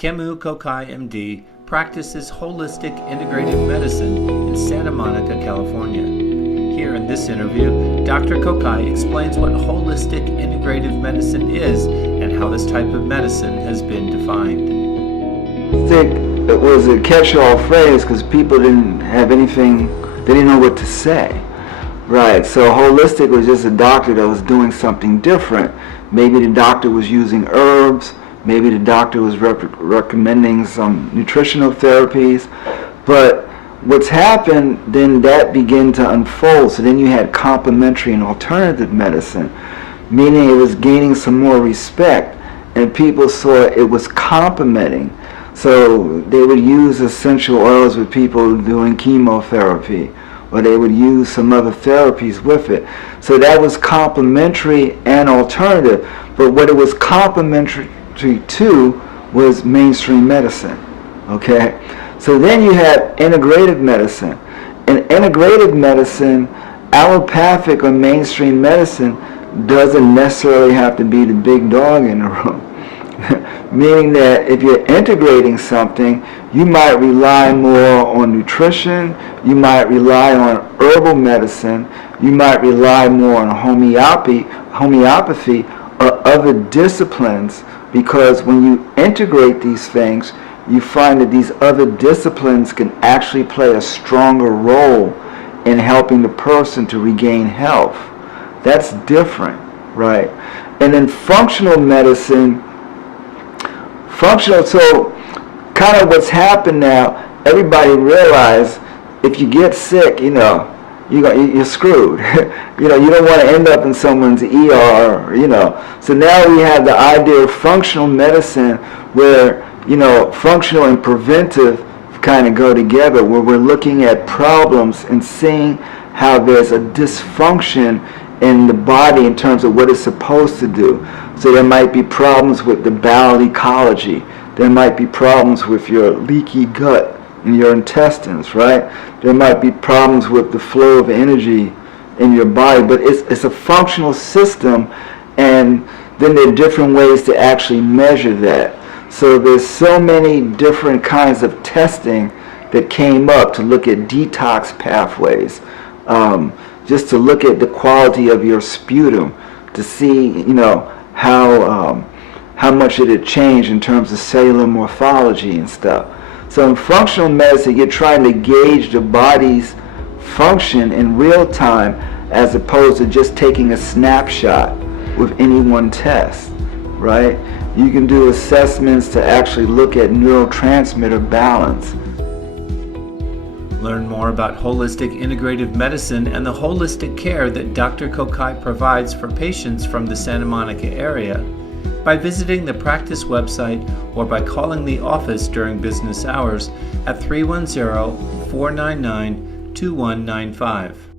Kamau Kokayi, MD, practices holistic integrative medicine in Santa Monica, California. Here in this interview, Dr. Kokayi explains what holistic integrative medicine is and how this type of medicine has been defined. I think it was a catch-all phrase because people didn't have anything, they didn't know what to say. Right, so holistic was just a doctor that was doing something different. Maybe the doctor was using herbs, maybe the doctor was recommending some nutritional therapies, but what's happened, then that began to unfold. So then you had complementary and alternative medicine, meaning it was gaining some more respect, and people saw it was complementing. So they would use essential oils with people doing chemotherapy, or they would use some other therapies with it. So that was complementary and alternative. But what it was complementary to was mainstream medicine. Okay? So then you had integrative medicine. In integrative medicine, allopathic or mainstream medicine doesn't necessarily have to be the big dog in the room. Meaning that if you're integrating something, you might rely more on nutrition, you might rely on herbal medicine, you might rely more on homeopathy or other disciplines, because when you integrate these things, you find that these other disciplines can actually play a stronger role in helping the person to regain health. That's different, right? And then functional medicine, so kind of what's happened now, everybody realize if you get sick, you're screwed. You don't want to end up in someone's ER, So now we have the idea of functional medicine where, functional and preventive kind of go together, where we're looking at problems and seeing how there's a dysfunction in the body in terms of what it's supposed to do. So there might be problems with the bowel ecology. There might be problems with your leaky gut in your intestines, right? There might be problems with the flow of energy in your body, but it's a functional system, and then there are different ways to actually measure that. So there's so many different kinds of testing that came up to look at detox pathways, just to look at the quality of your sputum, to see, how much did it change in terms of cellular morphology and stuff. So in functional medicine, you're trying to gauge the body's function in real time as opposed to just taking a snapshot with any one test, right? You can do assessments to actually look at neurotransmitter balance. Learn more about holistic integrative medicine and the holistic care that Dr. Kokayi provides for patients from the Santa Monica area by visiting the practice website or by calling the office during business hours at 310-499-2195.